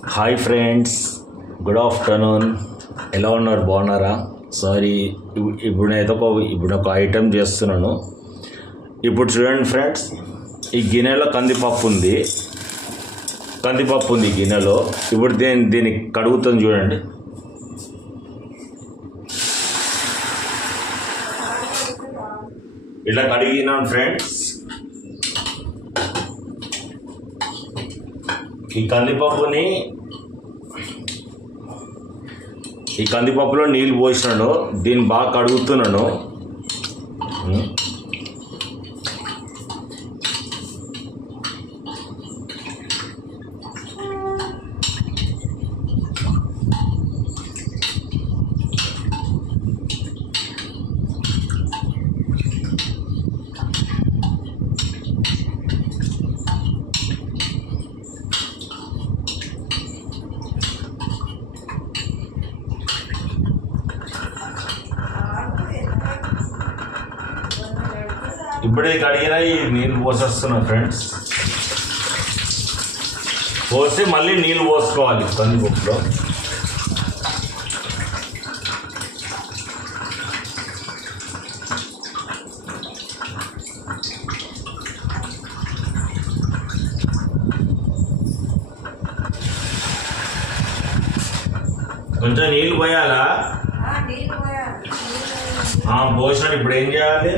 Hi friends, good afternoon. ఎలా ఉన్నారు? బాగున్నారా? సారీ, ఇప్పుడు ఒక ఐటెం చేస్తున్నాను. ఇప్పుడు చూడండి ఫ్రెండ్స్, ఈ గిన్నెలో కందిపప్పు ఉంది గిన్నెలో. ఇప్పుడు దీన్ని కడుగుతుంది చూడండి. ఇట్లా కడిగినాను ఫ్రెండ్స్. ఈ కందిపప్పులో నీళ్ళు పోసినాను. దీన్ని బాగా కడుగుతున్నాను. ఇప్పుడే కడిగిన ఈ నీళ్ళు పోసేస్తున్నా ఫ్రెండ్స్. పోసి మళ్ళీ నీళ్ళు పోసుకోవాలి కందిపప్పులో. కొంచెం నీళ్ళు పోయాలా? పోసినాడు. ఇప్పుడు ఏం చేయాలి?